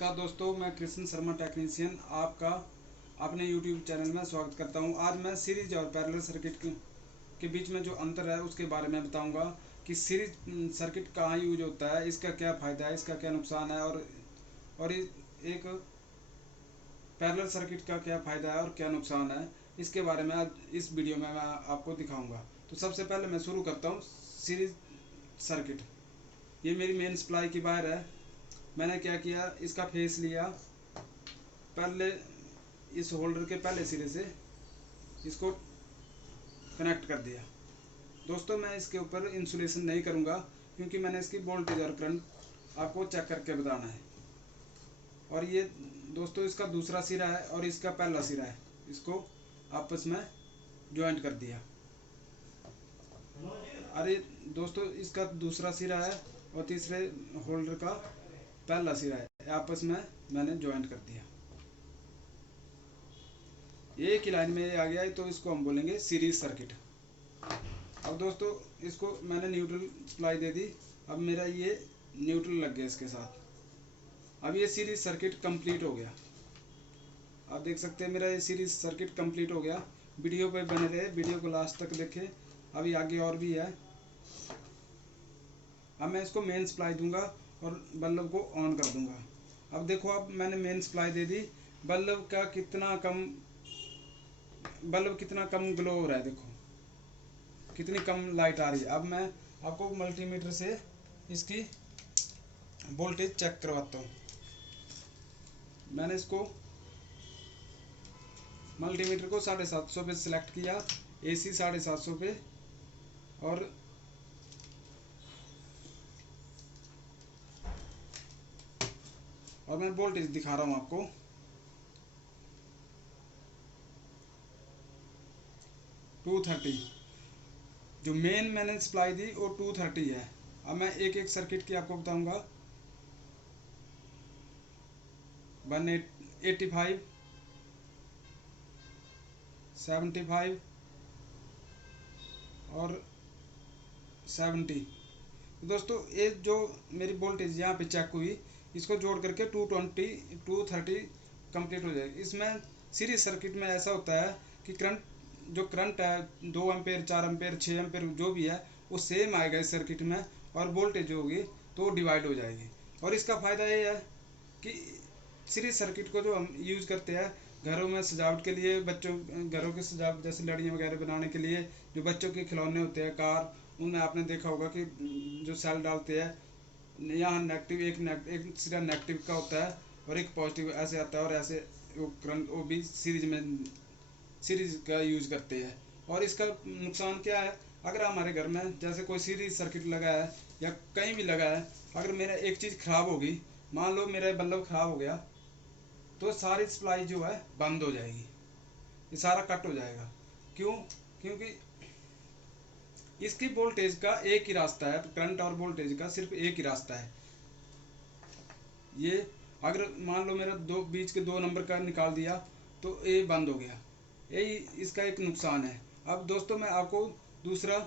नमस्कार दोस्तों, मैं कृष्ण शर्मा टेक्नीशियन आपका अपने YouTube चैनल में स्वागत करता हूं। आज मैं सीरीज और पैरेलल सर्किट के बीच में जो अंतर है उसके बारे में बताऊंगा कि सीरीज सर्किट कहाँ यूज होता है, इसका क्या फ़ायदा है, इसका क्या नुकसान है और एक पैरेलल सर्किट का क्या फ़ायदा है और क्या नुकसान है, इसके बारे में आज इस वीडियो में मैं आपको दिखाऊँगा। तो सबसे पहले मैं शुरू करता हूँ सीरीज सर्किट। ये मेरी मेन सप्लाई की वायर है। मैंने क्या किया, इसका फेस लिया, पहले इस होल्डर के पहले सिरे से इसको कनेक्ट कर दिया। दोस्तों, मैं इसके ऊपर इंसुलेशन नहीं करूंगा क्योंकि मैंने इसकी वोल्टेज और करंट आपको चेक करके बताना है। और ये दोस्तों इसका दूसरा सिरा है और इसका पहला सिरा है, इसको आपस में ज्वाइंट कर दिया। अरे दोस्तों, इसका दूसरा सिरा है और तीसरे होल्डर का पहला सिरा है, आपस में मैंने ज्वाइंट कर दिया। एक ही लाइन में ये आ गया है, तो इसको हम बोलेंगे सीरीज सर्किट। अब दोस्तों, इसको मैंने न्यूट्रल सप्लाई दे दी। अब मेरा ये न्यूट्रल लग गया इसके साथ। अब ये सीरीज सर्किट कंप्लीट हो गया। आप देख सकते हैं मेरा ये सीरीज सर्किट कंप्लीट हो गया। वीडियो पे बने रहे, वीडियो को लास्ट तक देखें। अभी आगे और भी है। अब मैं इसको मेन सप्लाई दूंगा और बल्ब को ऑन कर दूंगा। अब देखो, अब मैंने मेन सप्लाई दे दी। बल्ब कितना कम ग्लो हो रहा है, देखो कितनी कम लाइट आ रही है। अब मैं आपको मल्टीमीटर से इसकी वोल्टेज चेक करवाता हूँ। मैंने इसको मल्टीमीटर को 750 पे सिलेक्ट किया, AC 750 पे, और मैं वोल्टेज दिखा रहा हूँ आपको। 230 जो मेन मैंने सप्लाई दी वो 230 है। अब मैं एक एक सर्किट की आपको बताऊंगा। 185, 75 और 70। दोस्तों, ये जो मेरी वोल्टेज यहाँ पे चेक हुई, इसको जोड़ करके 230 कंप्लीट हो जाएगी। इसमें सीरीज सर्किट में ऐसा होता है कि करंट है 2 एम्पेयर, 4 एम्पेयर, 6 एम्पेयर जो भी है वो सेम आएगा इस सर्किट में, और वोल्टेज जो होगी तो वो डिवाइड हो जाएगी। और इसका फ़ायदा ये है कि सीरीज सर्किट को जो हम यूज़ करते हैं घरों में सजावट के लिए, बच्चों घरों की सजावट जैसे लड़ियाँ वगैरह बनाने के लिए, जो बच्चों के खिलौने होते हैं, कार, उनमें आपने देखा होगा कि जो सेल डालते हैं, यहाँ नेगेटिव एक सिरा नेगेटिव का होता है और एक पॉजिटिव ऐसे आता है, और ऐसे वो भी सीरीज का यूज़ करते हैं। और इसका नुकसान क्या है, अगर हमारे घर में जैसे कोई सीरीज सर्किट लगा है या कहीं भी लगा है, अगर मेरा एक चीज़ खराब होगी, मान लो मेरा बल्ब खराब हो गया, तो सारी सप्लाई जो है बंद हो जाएगी, ये सारा कट हो जाएगा। क्यों? क्योंकि इसकी वोल्टेज का एक ही रास्ता है, तो करंट और वोल्टेज का सिर्फ एक ही रास्ता है। ये अगर मान लो मेरा बीच के 2 नंबर का निकाल दिया तो ये बंद हो गया, यही इसका एक नुकसान है। अब दोस्तों, मैं आपको दूसरा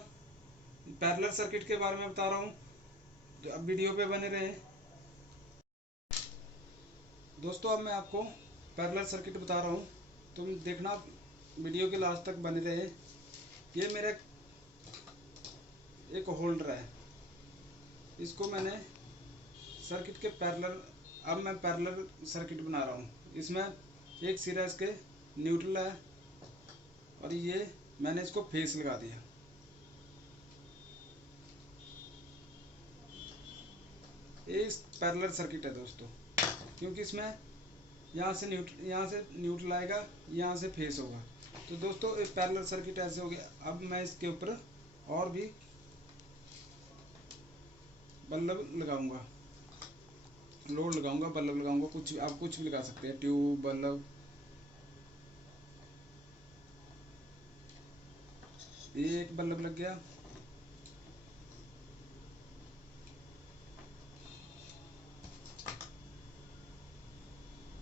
पैरेलल सर्किट के बारे में बता रहा हूँ, तो अब वीडियो पे बने रहे। दोस्तों, अब मैं आपको पैरेलल सर्किट बता रहा हूँ, तुम देखना, वीडियो के लास्ट तक बने रहे। ये मेरा एक होल्डर है, इसको मैंने सर्किट के पैरेलल, अब मैं पैरेलल सर्किट बना रहा हूँ। इसमें एक सिरा इसके न्यूट्रल है और ये मैंने इसको फेस लगा दिया। ये इस पैरेलल सर्किट है दोस्तों, क्योंकि इसमें यहाँ से न्यूट्रल आएगा, यहाँ से फेस होगा। तो दोस्तों, एक पैरेलल सर्किट ऐसे हो गया। अब मैं इसके ऊपर और भी बल्ब लगाऊंगा, लोड लगाऊंगा, बल्ब लगाऊंगा, कुछ आप कुछ भी लगा सकते हैं, ट्यूब, बल्ब। ये एक बल्ब लग गया।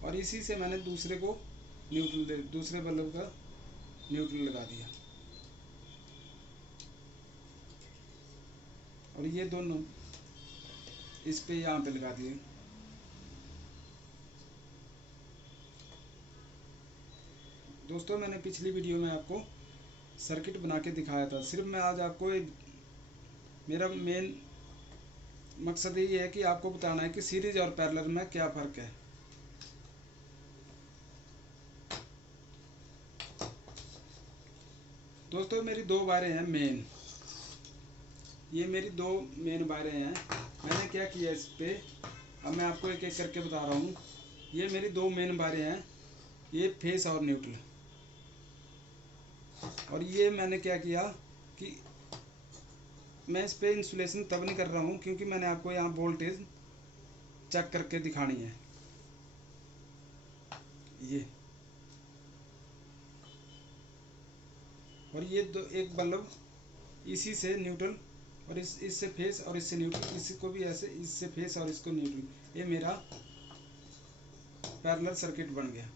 और इसी से मैंने दूसरे बल्ब का न्यूट्रल लगा दिया। और ये दोनों इस पे यहाँ पे लगा दिए। दोस्तों मैंने पिछली वीडियो में आपको सर्किट बना के दिखाया था। सिर्फ मैं आज आपको मेरा मेन मकसद यही है कि आपको बताना है कि सीरीज और पैरेलल में क्या फ़र्क है। दोस्तों मेरी दो वायरें हैं मेन, ये मेरी दो मेन वायरें हैं। मैंने क्या किया इस पर, अब मैं आपको एक एक करके बता रहा हूँ। ये मेरी दो मेन वायरें हैं, ये फेस और न्यूट्रल। और ये मैंने क्या किया कि मैं इस पे इंसुलेशन तब नहीं कर रहा हूँ क्योंकि मैंने आपको यहाँ वोल्टेज चेक करके दिखानी है। ये और ये दो एक बल्ब इसी से न्यूट्रल और इससे फेस और इससे न्यूट्रल, इसको भी ऐसे, इससे फेस और इसको न्यूट्रल। ये मेरा पैरेलल सर्किट बन गया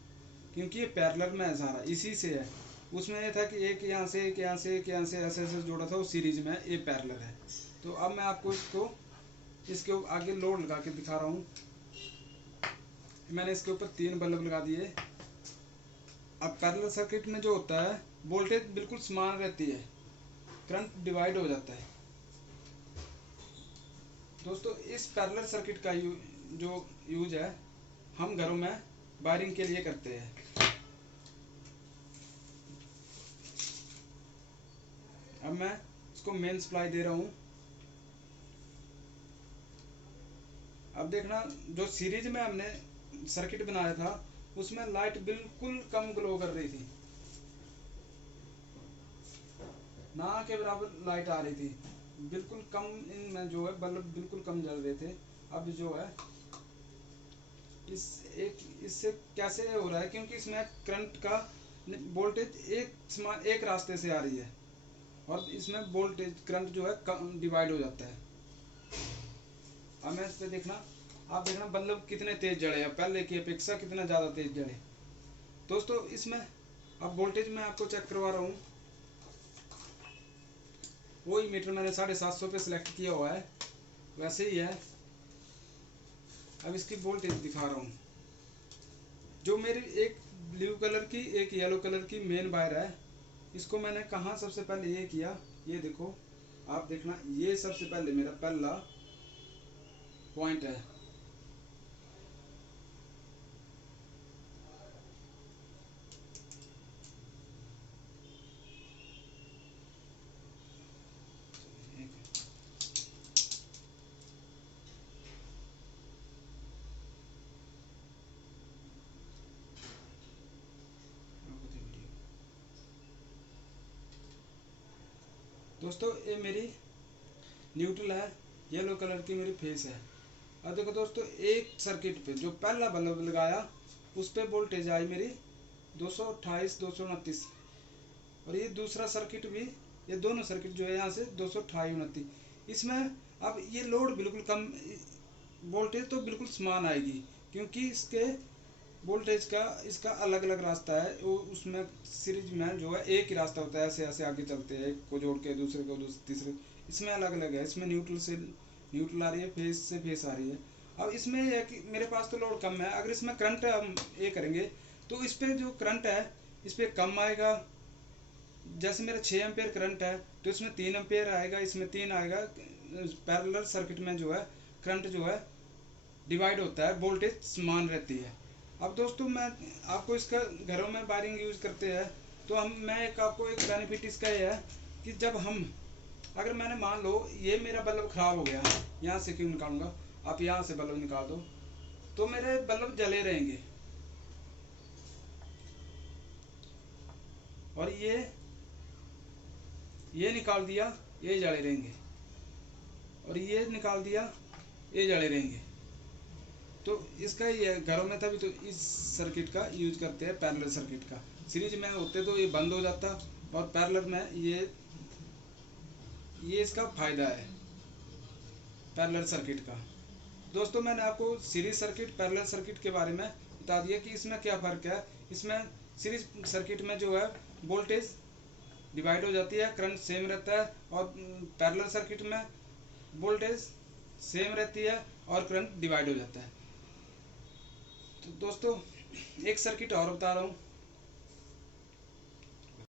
क्योंकि ये पैरेलल में ऐसा रहा, इसी से है। उसमें ये था कि एक यहाँ से एक यहाँ से एक यहाँ से ऐसे ऐसे जोड़ा था, वो सीरीज में ये पैरेलल है। तो अब मैं आपको इसके आगे लोड लगा के दिखा रहा हूँ। मैंने इसके ऊपर 3 बल्ब लगा दिए। अब पैरेलल सर्किट में जो होता है वोल्टेज बिल्कुल समान रहती है, करंट डिवाइड हो जाता है। दोस्तों इस पैरेलल सर्किट का जो यूज है हम घरों में वायरिंग के लिए करते हैं। अब मैं इसको मेन सप्लाई दे रहा हूँ। अब देखना, जो सीरीज में हमने सर्किट बनाया था उसमें लाइट बिल्कुल कम ग्लो कर रही थी, ना के बराबर लाइट आ रही थी, बिल्कुल कम। इनमें जो है बल्ब बिल्कुल कम जल रहे थे। अब जो है इससे कैसे हो रहा है, क्योंकि इसमें करंट का वोल्टेज एक रास्ते से आ रही है और इसमें वोल्टेज करंट जो है डिवाइड हो जाता है। अब मैं इस पे देखना, आप देखना बल्ब कितने तेज जले हैं, पहले की अपेक्षा कितना ज़्यादा तेज जले। दोस्तों इसमें अब वोल्टेज मैं आपको चेक करवा रहा हूँ। वही मीटर मैंने 750 पे सिलेक्ट किया हुआ है, वैसे ही है। अब इसकी वोल्टेज दिखा रहा हूँ। जो मेरी एक ब्लू कलर की एक येलो कलर की मेन वायर है, इसको मैंने कहाँ सबसे पहले ये किया, ये देखो आप देखना, ये सबसे पहले मेरा पहला पॉइंट है। दोस्तों ये मेरी न्यूट्रल है, येलो कलर की मेरी फेस है। अब देखो दोस्तों, एक सर्किट पे जो पहला बल्ब लगाया उस पे वोल्टेज आई मेरी 228 229, और ये दूसरा सर्किट भी, ये दोनों सर्किट जो है यहाँ से 228 29। इसमें अब ये लोड बिल्कुल कम, वोल्टेज तो बिल्कुल समान आएगी क्योंकि इसके वोल्टेज का इसका अलग अलग रास्ता है। वो उसमें सीरीज में जो है एक ही रास्ता होता है, ऐसे ऐसे आगे चलते हैं, एक को जोड़ के दूसरे को तीसरे। इसमें अलग अलग है, इसमें न्यूट्रल से न्यूट्रल आ रही है, फेस से फेस आ रही है। अब इसमें यह है कि मेरे पास तो लोड कम है, अगर इसमें करंट हम ये करेंगे तो इस पर जो करंट है इस पर कम आएगा। जैसे मेरा 6 एम्पेयर करंट है तो इसमें 3 एम्पेयर आएगा, इसमें 3 आएगा। पैरेलल सर्किट में जो है करंट जो है डिवाइड होता है, वोल्टेज समान रहती है। अब दोस्तों मैं आपको इसका घरों में वायरिंग यूज करते हैं तो मैं आपको एक बेनिफिट इसका ये है कि जब हम, अगर मैंने मान लो ये मेरा बल्ब खराब हो गया, यहाँ से क्यों निकालूंगा, आप यहाँ से बल्ब निकाल दो तो मेरे बल्ब जले रहेंगे। और ये निकाल दिया, ये जले रहेंगे, और ये निकाल दिया, ये जले रहेंगे। तो इसका ये घरों में तभी तो इस सर्किट का यूज करते हैं, पैरेलल सर्किट का। सीरीज में होते तो ये बंद हो जाता, और पैरेलल में ये इसका फायदा है पैरेलल सर्किट का। दोस्तों मैंने आपको सीरीज सर्किट पैरेलल सर्किट के बारे में बता दिया कि इसमें क्या फ़र्क है। इसमें सीरीज सर्किट में जो है वोल्टेज डिवाइड हो जाती है, करंट सेम रहता है, और पैरेलल सर्किट में वोल्टेज सेम रहती है और करंट डिवाइड हो जाता है। तो दोस्तों एक सर्किट और बता रहा हूँ।